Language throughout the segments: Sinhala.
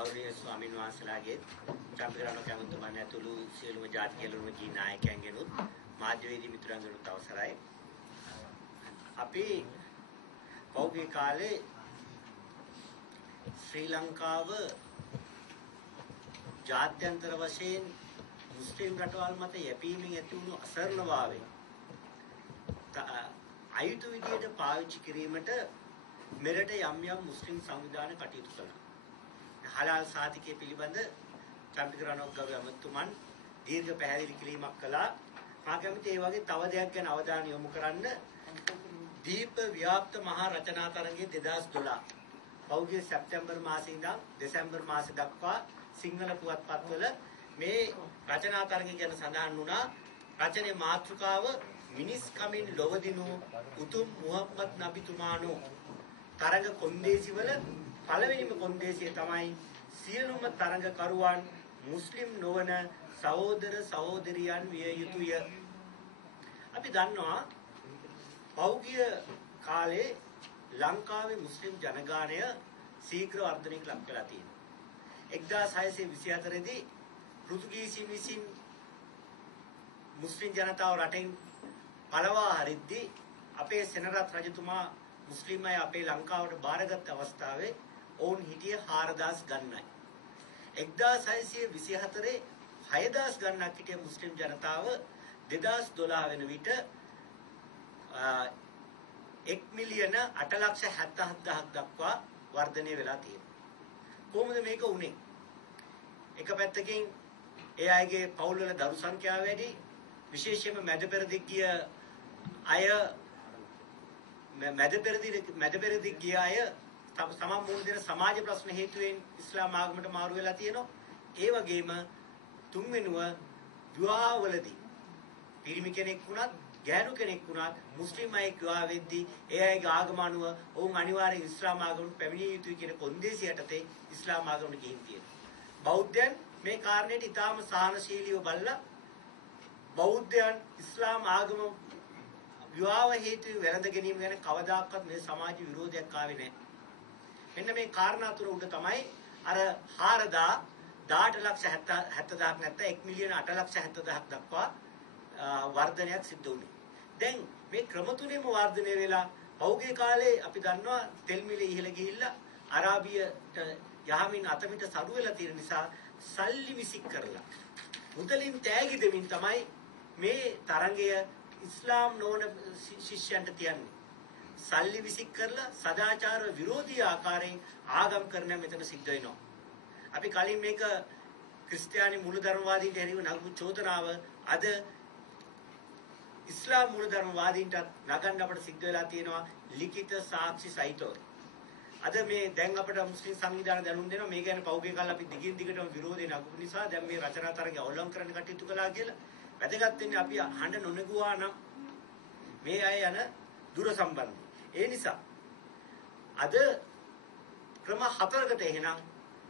ගෞරවනීය ස්වාමීන් වහන්සේලාගේ චම්පිරාණෝ කැමතුමන් ඇතුළු සියලුම ජාතිකලුම ජී නායකයන්ගෙනුත් මාධ්‍යවේදී මිතුරන්ගෙනුත් අවසරයි. අපි පෞද්ගලික කාලේ ශ්‍රී ලංකාව ජාත්‍යන්තර වශයෙන් මුස්ලිම් රටවල් මත යැපීමෙන් ඇති වුණු අසරණභාවය අයුතු විදියට පාවිච්චි කිරීමට මෙරට යම් මුස්ලිම් සංවිධාන කටයුතු කළා. හලාල් සාතිකයේ පිළිබඳ චම්පිරාණෝ ගෞරවතුමන් දීර්ඝ පැහැදිලි කිරීමක් කළා. මා කැමති ඒ වගේ තව දෙයක් ගැන අවධානය යොමු කරන්න. දීප ව්‍යාප්ත මහා රචනා තරගයේ 2012 පෞද්ගලික සැප්තැම්බර් මාසයේ ඉඳන් දෙසැම්බර් මාස දක්වා සිංහල පුවත්පත්වල මේ රචනා තරගය ගැන සඳහන් වුණා. රචනයේ මාතෘකාව මිනිස් කමින් ලොවදිනු උතුම් මුහම්මද් නබිතුමාණෝ. තරග කොන්දේසි වල පළවෙනිම කොන්දේසිය තමයි සියලුම තරගකරුවන් මුස්ලිම් නොවන සහෝදර සහෝදරියන් විය යුතුය. අපි දන්නවා පෞද්ගලික කාලේ ලංකාවේ මුස්ලිම් ජනගහනය ශීඝ්‍ර වර්ධනයකට ලක් වෙලා තියෙනවා. 1624 දී පෘතුගීසීන් විසින් මුස්ලිම් ජනතාව රටෙන් පළවා හරිද්දී අපේ සෙනරත් රජතුමා මුස්ලිම් අය අපේ ලංකාවට බාරගත් අවස්ථාවේ ඔවුන් හිටියේ 4000 ගණනයි. 1624 6000 ගණනක් හිටිය මුස්ලිම් ජනතාව 2012 වෙන විට 1,08,77,000ක් දක්වා වර්ධනය වෙලා තියෙනවා. කොහොමද මේක වුනේ? එක පැත්තකින් ඒ අයගේ පවුල් වල දරු සංඛ්‍යාව වැඩි, විශේෂයෙන්ම මැද පෙරදිග ගිය අය මැද පෙරදිග ගිය අය තමන් මුහුණ දෙන සමාජ ප්‍රශ්න හේතුවෙන් ඉස්ලාම් ආගමට මාරු වෙලා තියෙනවා. ඒ වගේම තුන්වෙනුව විවාහවලදී පිරිමි කෙනෙක් වුණත් ගෑනු කෙනෙක් වුණත් මුස්ලිම් අයෙක් විවාහ වෙද්දී ඒ අයගේ ආගම අනුව ඔවුන් අනිවාර්යෙන් ඉස්ලාම් ආගමට පැමිණිය යුතුයි කියන කොන්දේසි යටතේ ඉස්ලාම් ආගමට ගිහින් තියෙනවා. බෞද්ධයන් මේ කාරණේට ඉතාම සහනශීලීව බලලා බෞද්ධයන් ඉස්ලාම් ආගම විවාහ හේතු වැළඳ ගැනීම ගැන කවදාකවත් මේ සමාජ විරෝධයක් ආවේ නැහැ. මෙන්න මේ කාරණා තුන උඩ තමයි අර 4,18,70,000ක් නැත්නම් 1,08,70,000ක් දක්වා වර්ධනයක් සිද්ධ වුණේ. දැන් මේ ක්‍රම තුනේම වර්ධනය වෙලා පෞද්ගලික කාලේ අපි දන්නවා තෙල් මිල ඉහළ ගිහිල්ලා අරාබියට යහමින් අතමිට සරු වෙලා තියෙන නිසා සල්ලි විසික් කරලා මුදලින් තෑගි දෙමින් තමයි මේ තරංගය ඉස්ලාම් නොවන ශිෂ්‍යයන්ට තියන්නේ. සල්ලි විසික් කරලා සදාචාර විරෝධී ආකාරයෙන් ආගම් කරන මෙතන සිද්ධ වෙනවා. අපි කලින් මේක ක්‍රිස්තියානි මූලධර්මවාදීන්ට එරෙහිව නගපු චෝදනාව අද ඉස්ලාම් මූලධර්මවාදීන්ට නගන්න අපට සිද්ධ වෙලා තියෙනවා ලිඛිත සාක්ෂි සහිතව. අද මේ දැන් අපිට මුස්ලිම් සංවිධාන දැනුම් දෙනවා මේ ගැන පෞද්ගලික කාලේ අපි දිගින් දිගටම විරෝධය නගපු නිසා දැන් මේ රචනා තරගය අවලං කරන්න කටයුතු කළා කියලා. වැදගත් වෙන්නේ අපි හඬ නොනගුවා නම් මේ අය යන දුර සම්බන්ධයි. ඒ නිසා අද ක්‍රම 4කට එහෙනම්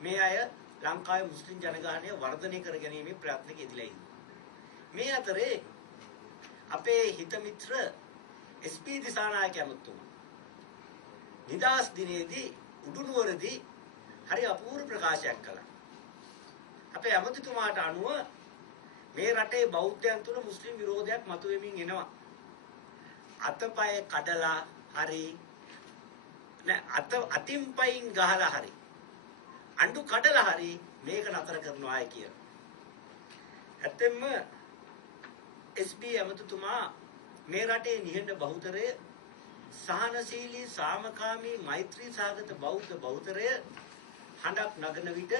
මේ අය ලංකාවේ මුස්ලිම් ජනගහනය වර්ධනය කර ගැනීමේ ප්‍රයත්නක යෙදලා ඉන්නවා. මේ අතරේ අපේ හිත මිත්‍ර එස්.පී. දිසානායක ඇමතුමා නිදාස් දිනේදී උඩුනුවරදී හරි අපූර්ව ප්‍රකාශයක් කළා. අපේ ඇමතිතුමාට අනුව මේ රටේ බෞද්ධයන් තුල මුස්ලිම් විරෝධයක් මතුවෙමින් එනවා. අතපය කඩලා හරි අතින් පයින් ගහලා හරි අඬු කඩලා හරි මේක නතර කරනවායි කියලා. ඇත්තෙන්ම එස්.බී. ඇමතිතුමා මේ රටේ නිහඬ බහුතරය සහනශීලී සාමකාමී මෛත්‍රී සාගත බෞද්ධ බහුතරය හඬක් නගන විට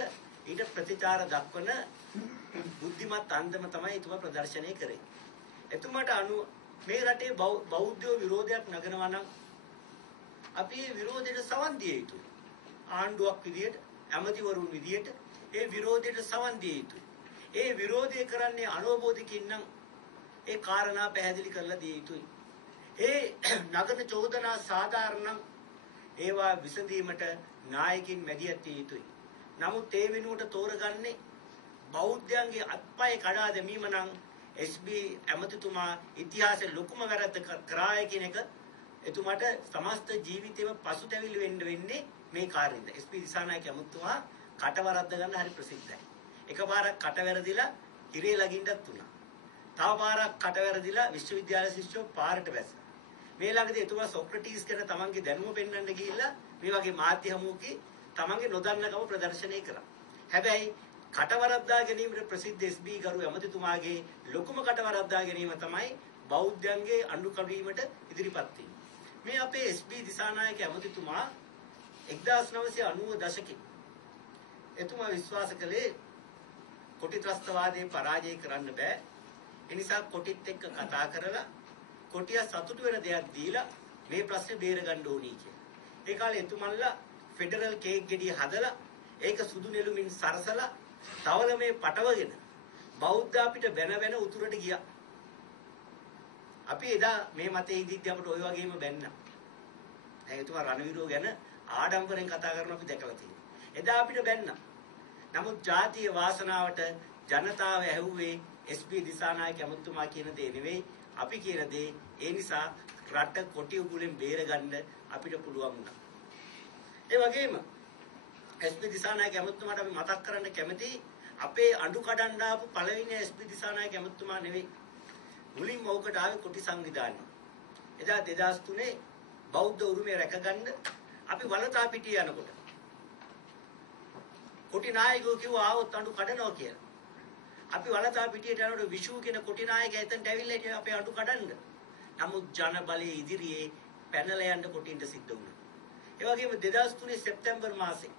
ඊට ප්‍රතිචාර දක්වන බුද්ධිමත් අන්දම තමයි එතුමා ප්‍රදර්ශනය කරේ. එතුමාට අනුව මේ රටේ බෞද්ධ විරෝධයක් නගනවා නම් අපි මේ විරෝධයට සවන් දිය යුතුයි. ආණ්ඩුවක් විදියට, ඇමතිවරුන් විදියට ඒ විරෝධයට සවන් දිය යුතුයි. ඒ විරෝධය කරන්නේ අනවබෝධිකින් නම් ඒ කාරණා පැහැදිලි කරලා දිය යුතුයි. ඒ නගන චෝදනා සාධාරණ ඒවා විසඳීමට නායකින් මැදිහත් විය යුතුයි. නමුත් ඒ වෙනුවට තෝරගන්නේ බෞද්ධයන්ගේ අත්පය කඩා දැමීම නම් එස්.බී. ඇමතිතුමා ඉතිහාසයේ ලොකුම වැරද්ද කරාය කියන එක එතුමාට සමස්ත ජීවිතේම පසුතැවිලි වෙන්න වෙන්නේ මේ කාර්යයෙන්ද. එස්.පී. දිසානායක ඇමතිතුමා කටවරද්ද ගන්න හරි ප්‍රසිද්ධයි. එකපාරක් කටවැරදිලා ඉරේ ලගින්නත් උනා. තව පාරක් කටවැරදිලා විශ්වවිද්‍යාල ශිෂ්‍යෝ පාරට බැස්සා. මේ ළඟදී එතුමා සොක්‍රටිස් කියන තමන්ගේ දැනුම පෙන්වන්න ගිහිල්ලා මේ වගේ මාධ්‍ය හමුවකේ තමන්ගේ නොදන්නකම ප්‍රදර්ශනය කළා. හැබැයි කටවරද්දා ගැනීමට ප්‍රසිද්ධ SB ගරු ඇමතිතුමාගේ ලොකුම කටවරද්දා ගැනීම තමයි බෞද්ධයන්ගේ අඬු කඩවීමට ඉදිරිපත් වීම. මේ අපේ SB දිසානායක ඇමතිතුමා 1990 දශකයේ එතුමා විශ්වාස කළේ කොටි ත්‍රස්තවාදයේ පරාජය කරන්න බෑ. ඒ නිසා කොටිත් එක්ක කතා කරලා කොටිය සතුටු වෙන දෙයක් දීලා මේ ප්‍රශ්නේ බේර ගන්න ඕනි කියලා. ඒ කාලේ එතුමන්ලා ෆෙඩරල් කේක් ගෙඩිය හදලා ඒක සුදු නෙළුමින් සරසලා තවලමේ පටවගෙන බෞද්ධ අපිට බැන උතුරට ගියා. අපි එදා මේ මතේ ඉදිද්දි අපිට ওই වගේම බැන්නා. දැන් එතුමා රණවිරෝ ගැන ආඩම්බරෙන් කතා කරන අපි දැකලා තියෙනවා. එදා අපිට බැන්නා. නමුත් ජාතිය වාසනාවට ජනතාව ඇහුවේ SB දිසානායක ඇමතුමා කියන දේ නෙවෙයි අපි කියන දේ. ඒ නිසා රට කොටි උගුලෙන් බේරගන්න අපිට පුළුවන් වුණා. ඒ වගේම SB දිසානායක ඇමතුමාට අපි මතක් කරන්න කැමති අපේ අඬු කඩන්න ආපු පළවෙනි SB දිසානායක ඇමතුමා නෙවෙයි. මුලින්ම ඔහුට ආවේ කොටි සංවිධානය. එදා 2003 බෞද්ධ උරුමය රැකගන්න අපි වලතා පිටිය යනකොට කොටි නායකයෝ කිව්වා ආවොත් අඬු කඩනවා කියලා. අපි වලතා පිටියට යනකොට විෂු කියන කොටි නායකයා එතනට ඇවිල්ලා හිටියා අපේ අඬු කඩන්න. නමුත් ජන බලයේ ඉදිරියේ පැනලා යන්න කොටින්ට සිද්ධ වුණා. ඒ වගේම 2003 සැප්තැම්බර් මාසේ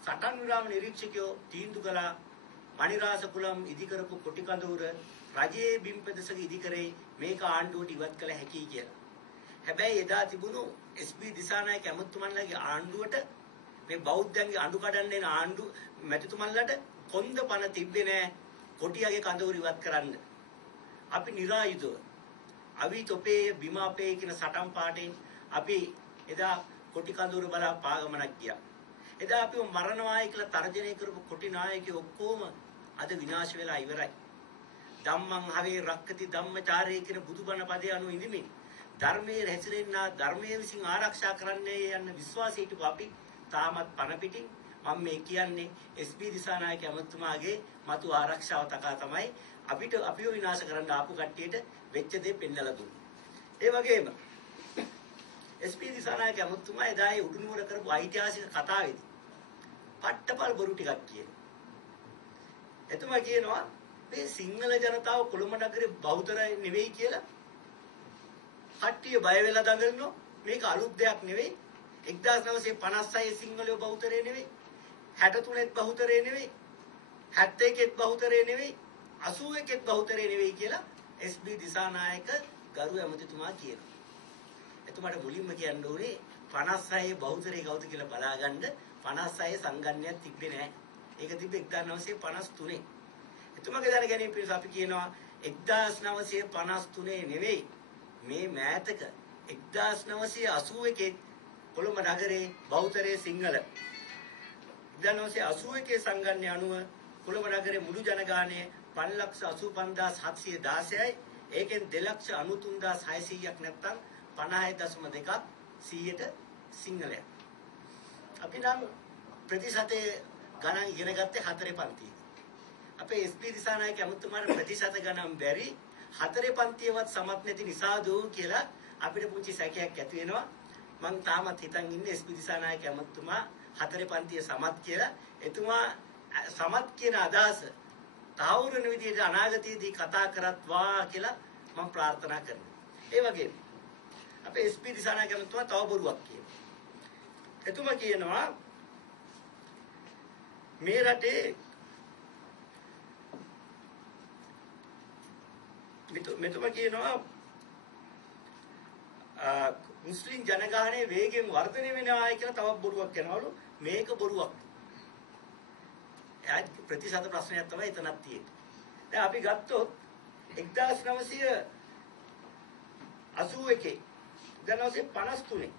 සටන් විරාම නිරීක්ෂකයෝ තීන්දුව කළා මණිරාස කුලම් ඉදි කරපු කොටි කඳවුර රජයේ බිම්පෙදසක ඉදි කරේ මේක ආණ්ඩුවට ඉවත් කළ හැකියි කියලා. හැබැයි එදා තිබුණු SB දිසානායක ඇමතුමන්ලගේ ආණ්ඩුවට මේ බෞද්ධයන්ගේ අඬු කඩන්න එන ආණ්ඩු මැතිතුමන්ලට කොන්ද පණ තිබ්බේ නෑ කොටියගේ කඳවුර ඉවත් කරන්න. අපි નિરાයුධව අවි තොපේ බිම අපේ කියන සටන් පාටෙන් අපි එදා කොටි කඳවුර බලා පාගමනක් ගියා. එදා අපිව මරණවායි කියලා තර්ජනය කරපු කොටි නායකයෝ ඔක්කොම අද විනාශ වෙලා ඉවරයි. ධම්මං හවේ රක්කති ධම්මචාරයේ කියන බුදුබණ පදේ අනුව ඉඳිමින් ධර්මයේ හැසිරෙන්නා ධර්මයේ විසින් ආරක්ෂා කරන්නේ යන්න විශ්වාසය හිටපු අපි තාමත් පණ පිටින් මම මේ කියන්නේ SB දිසානායක ඇමතුමාගේ මතු ආරක්ෂාව තකා තමයි අපිව විනාශ කරන්න ආපු කට්ටියට වෙච්ච දේ පෙන්නලා දුන්නේ. ඒ වගේම SB දිසානායක ඇමතුමා එදා ඒ උඩුනුවර කරපු ඓතිහාසික කතාවේදී පට්ටපල් බොරු ටිකක් කියනවා. එතුමා කියනවා මේ සිංහල ජනතාව කොළඹ නගරේ බෞද්ධරයි නෙවෙයි කියලා. කට්ටිය බය වෙලා දඟලනවා. මේක අලුත් දෙයක් නෙවෙයි. 1956 සිංහලයෝ බෞද්ධරේ නෙවෙයි. 63ත් බෞද්ධරේ නෙවෙයි. 71ත් බෞද්ධරේ නෙවෙයි. 81ත් බෞද්ධරේ නෙවෙයි කියලා SB දිසානායක ගරු ඇමතිතුමා කියනවා. එතුමාට මුලින්ම කියන්න ඕනේ 56 බෞද්ධරේ කවුද කියලා බලාගන්න 56 සංගණනයක් තිබ්බේ නැහැ. ඒක තිබ්බේ 1953. එතුමාගේ දැන ගැනීම පිණිස අපි කියනවා 1953 නෙවෙයි මේ මෑතක 1981 කොළඹ නගරේ බෞද්ධරේ සිංහල 1981 සංගණනය අනුව කොළඹ නගරේ මුළු ජනගහනය 5,85,716යි. ඒකෙන් 2,93,600ක් නැත්තම් 56.2ක් 100ට සිංහලයක්. අපි නම් ප්‍රතිශතයේ ගණන් ඉගෙන ගත්තේ 4 පන්තියේ. අපේ SB දිසානායක ඇමතුමාට ප්‍රතිශත ගණන් බැරි 4 පන්තියවත් සමත් නැති නිසාද කියලා අපිට පුංචි සැකයක් ඇති වෙනවා. මම තාමත් හිතන් ඉන්නේ SB දිසානායක ඇමතුමා 4 පන්තිය සමත් කියලා. එතුමා සමත් කියන අදහස තාවුරුන විදිහට අනාගතයේදී කතා කරත්වා කියලා මම ප්‍රාර්ථනා කරනවා. ඒ වගේම අපේ SB දිසානායක ඇමතුමා තව බොරුවක් කියනවා. එතුමා කියනවා මේ රටේ මෙතුමා කියනවා මුස්ලිම් ජනගහනය වේගෙන් වර්ධනය වෙනවා කියලා තවත් බොරුවක් කරනවලු. මේක බොරුවක්. එයා ප්‍රතිශත ප්‍රශ්නයක් තමයි එතනක් තියෙන්නේ. දැන් අපි ගත්තොත් 1981 1953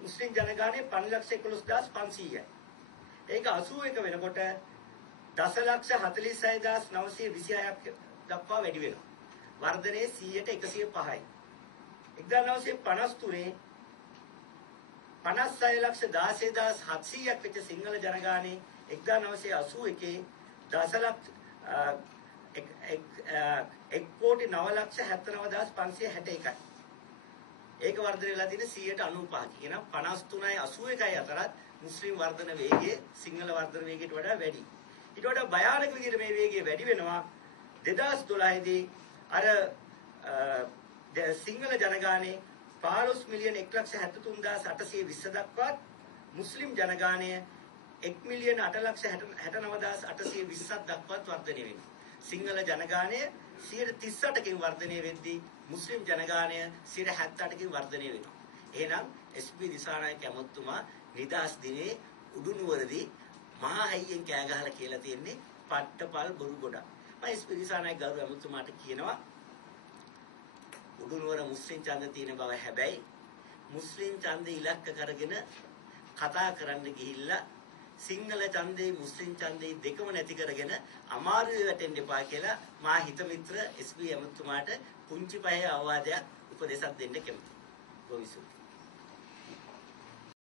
මුස්ලිම් ජනගහනය 5,11,500යි. ඒක 81 වෙනකොට 10,46,926ක් දක්වා වැඩි වෙනවා. වර්ධනයේ 100ට 105යි. 1953 56,16,700ක් වෙච්ච සිංහල ජනගහනයේ 1981 දසලක්ෂ 1,09,79,561යි. ඒක වර්ධනය වෙලා තියෙන 95%. කියනවා 53යි 81යි අතරත් මුස්ලිම් වර්ධන වේගය සිංහල වර්ධන වේගයට වඩා වැඩි. ඊට වඩා භයානක විදිහට මේ වේගය වැඩි වෙනවා 2012 දී අර සිංහල ජනගහනයේ 15,1,73,820 දක්වා මුස්ලිම් ජනගහනය 1,08,69,820ක් දක්වා වර්ධනය වෙනවා. සිංහල ජනගහනය 38%කින් වර්ධනය වෙද්දී මුස්ලිම් ජනගහනය 78%කින් වර්ධනය වෙනවා. එහෙනම් එස්.පී. දිසානායක ඇමතුමා නිදහස් දිනේ උඩුනුවරදී මහා හයියෙන් කෑ ගහලා කියලා තියෙන්නේ පට්ටපල් බොරු ගොඩක්. මම එස්.පී. දිසානායක ගෞරව ඇමතුමාට කියනවා උඩුනුවර මුස්ලිම් ඡන්ද තියෙන බව හැබැයි මුස්ලිම් ඡන්ද ඉලක්ක කරගෙන කතා කරන්න ගිහිල්ලා සිංහල ඡන්දේ මුස්ලිම් ඡන්දේ දෙකම නැති කරගෙන අමාරුවේ වැටෙන්න එපා කියලා මා හිත මිත්‍ර එස්.පී. ඇමතුමාට පුංචි පහේ අවවාදයක් උපදේශයක් දෙන්න කැමතියි. ගොවිසු